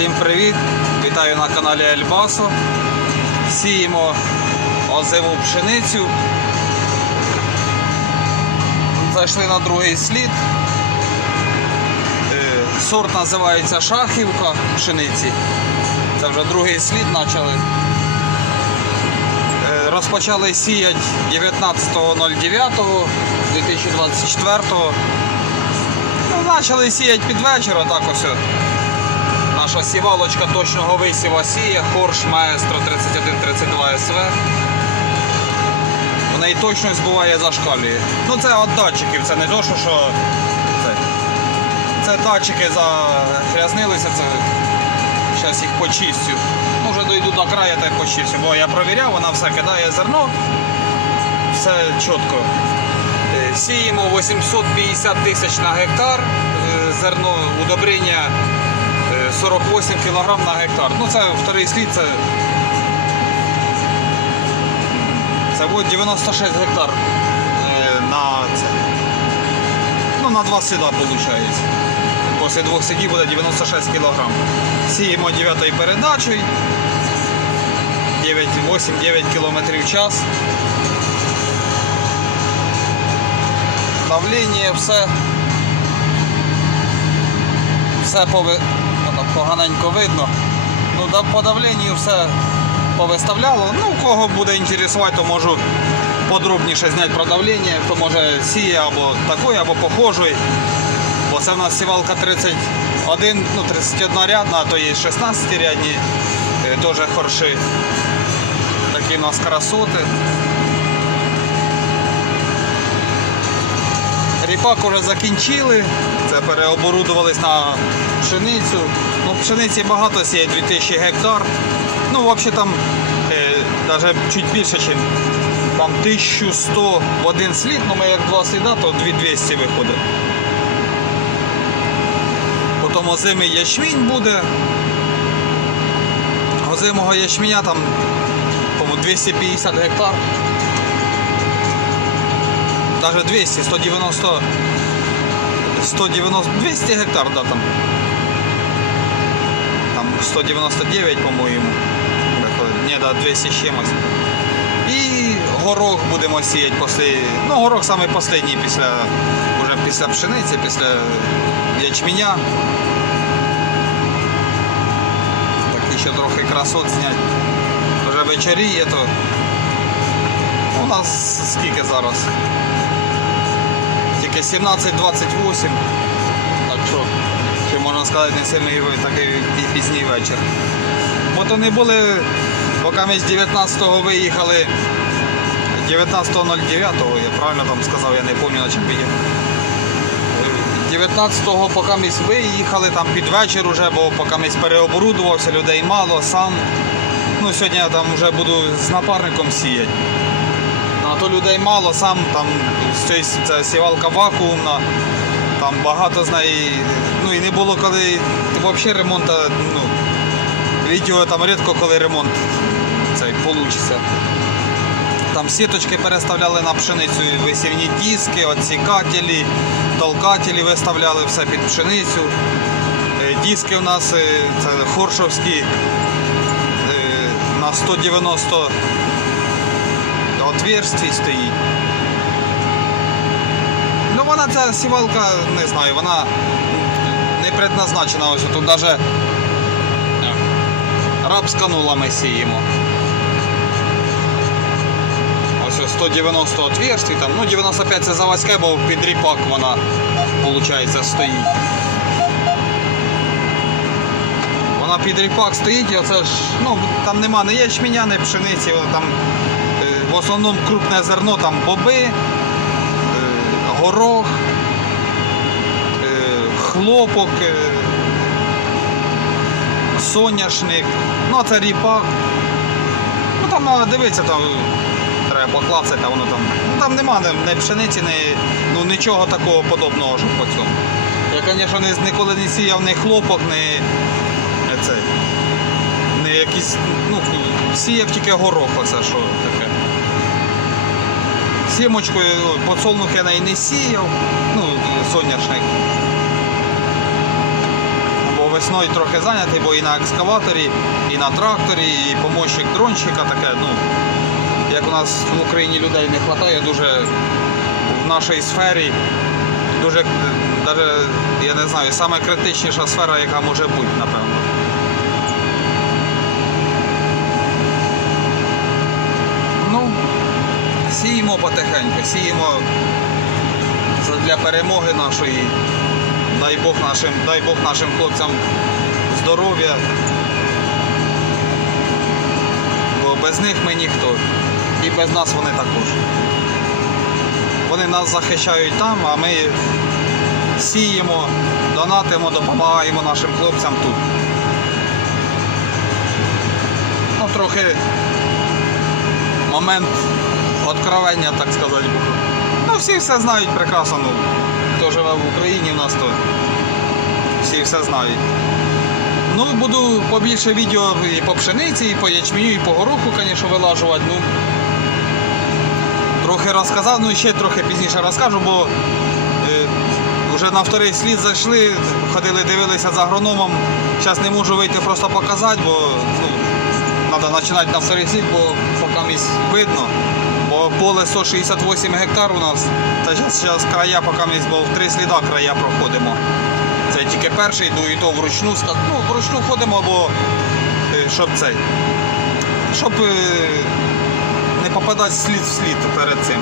Всім привіт! Вітаю на каналі Ельбасо. Сіємо озиму пшеницю. Зайшли на другий слід. Е, Сорт називається Шахівка пшениці. Це вже другий слід почали. Е, Розпочали сіяти 19.09.2024. Ну, почали сіяти під вечір, отак ось. Наша сівалочка точного висіва сіє, Хорш Маестро 3132 СВ. В неї точність буває зашкалює. Ну це від датчиків, це не то, що, що це. Це датчики загрязнилися, це зараз їх почистю. Вже дойду до краю та й почистю, бо я провіряв, вона все кидає зерно, все чітко. Е, Сіємо 850 тисяч на гектар, е, зерно удобрення 48 кг на гектар. Ну це вторий слід, це, це буде 96 гектар е, на це. Ну, на два сліда виходить. Після двох слідів буде 96 кг. Сіємо 9 передачею. 9, 8-9 км в час. Давлення, все. Все пови... поганенько видно. Ну, по давленню все повиставляло. Ну, кого буде інтересувати, то можу подробніше зняти про давлення, хто може сіє або такої, або похожий. Бо це в нас сівалка 31, ну 31 рядна, а то є 16 рядні, е, теж хорши. Такі в нас красоти. Ріпак уже закінчили, це переоборудувались на пшеницю. Ну, пшениці багато сіє 2000 гектар. Ну, взагалі там е, навіть чуть більше, ніж там 1100 в один слід, ну ми як два сліда, то 2200 виходить. Потім озимий ячмінь буде. Озимого ячменя там по-моєму, 250 гектар. Даже 200, 190, 190, 200 гектар, да, там. Там 199, по-моєму. Ні, да, 200 з чимось. І горох будемо сіяти після. Ну, горох саме останній після, вже після пшениці, після ячменя. Так ще трохи красот зняти. Вже вечоріє, то у нас скільки зараз? Тільки 17.28. Так що, ще можна сказати, не сильно і такий пі- пізній вечір. Бо то не були, поки ми з 19-го виїхали. 19.09, я правильно там сказав, я не пам'ятаю, на чим поїхав. 19-го поки ми виїхали, там під вечір уже, бо поки ми переоборудувався, людей мало, сам. Ну, сьогодні я там вже буду з напарником сіяти. Ну, А то людей мало, сам там це сівалка вакуумна, там багато з неї. Ну і не було коли взагалі ремонту, ну, відео там рідко коли ремонт цей получиться. Там сіточки переставляли на пшеницю, висівні диски, отсікателі, толкателі виставляли все під пшеницю. Е, Диски у нас е, це хоршовські е, на 190 отверстий стоїть. Ну вона ця сівалка, не знаю, вона не предназначена ось тут навіть рапсканула ми сіємо. Ось ось 190 отверстий, там, ну 95 це заводське, бо під ріпак вона, виходить, стоїть. Вона під ріпак стоїть, і оце ж, ну, там нема ні ячменя, ні пшениці, там в основному крупне зерно, там боби, е, горох, е, хлопок, е, соняшник, ну це ріпак. Ну там треба дивитися, там треба поклацати, воно там. Ну там нема ні, ні пшениці, ні, ну, нічого такого подобного, щоб по цьому. Я, звісно, ніколи не сіяв ні хлопок, ні, ні це. Не якісь, ну, сіяв тільки горох, оце що таке. Сімочкою, подсолнух я не сіяв, ну, соняшник. Бо весною трохи зайнятий, бо і на екскаваторі, і на тракторі, і помощник дронщика таке. Ну, як у нас в Україні людей не вистачає дуже в нашій сфері, дуже даже, я не знаю, саме критичніша сфера, яка може бути, напевно. Ну, сіємо потихеньку, сіємо для перемоги нашої. Дай Бог нашим, дай Бог нашим хлопцям здоров'я. Бо без них ми ніхто. І без нас вони також. Вони нас захищають там, а ми сіємо, донатимо, допомагаємо нашим хлопцям тут. Ну, трохи момент откровення, так сказати. Ну, всі все знають прекрасно. Ну, хто живе в Україні в нас, то всі все знають. Ну, буду побільше відео і по пшениці, і по ячменю, і по гороху, звісно, вилажувати. Ну, трохи розказав, ну і ще трохи пізніше розкажу, бо е, вже на вторий слід зайшли, ходили, дивилися за агрономом. Зараз не можу вийти просто показати, бо ну, треба починати на вторий слід, бо поки місць видно. Поле 168 гектар у нас. Та зараз края, поки бо в три сліда края проходимо. Це тільки перший, йду і то вручну. Ну, вручну ходимо, бо е, щоб цей. Щоб е, не попадати слід в слід перед цим.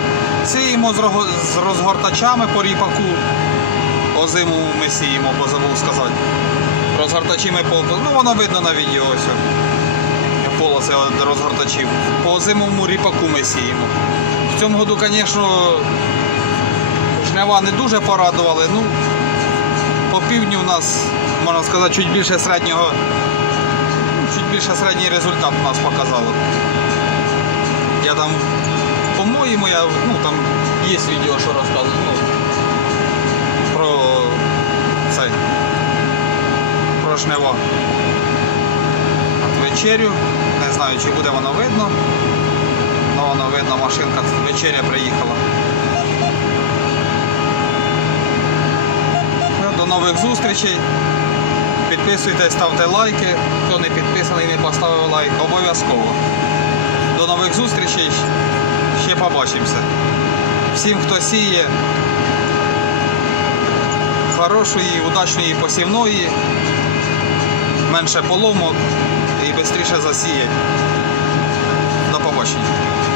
Сіємо з, розгортачами по ріпаку. Озиму ми сіємо, бо забув сказати. Розгортачі ми по. Ну воно видно на відео ось. Полоси розгортачів. По озимому ріпаку ми сіємо. В цьому году, звісно, жнива не дуже порадували. Ну, по півдню у нас, можна сказати, чуть більше середнього. ну, Чуть більше середній результат у нас показало. Я там, по-моєму, я, ну там є відео, що розказую. Ну, про цей. Про жнива. Вечерю. Не знаю, чи буде воно видно. Воно видно, машинка вечеря приїхала. Ну, До нових зустрічей. Підписуйтесь, ставте лайки. Хто не підписаний, не поставив лайк, обов'язково. До нових зустрічей. Ще побачимося. Всім, хто сіє, хорошої, удачної посівної, менше поломок і швидше засіять. До побачення.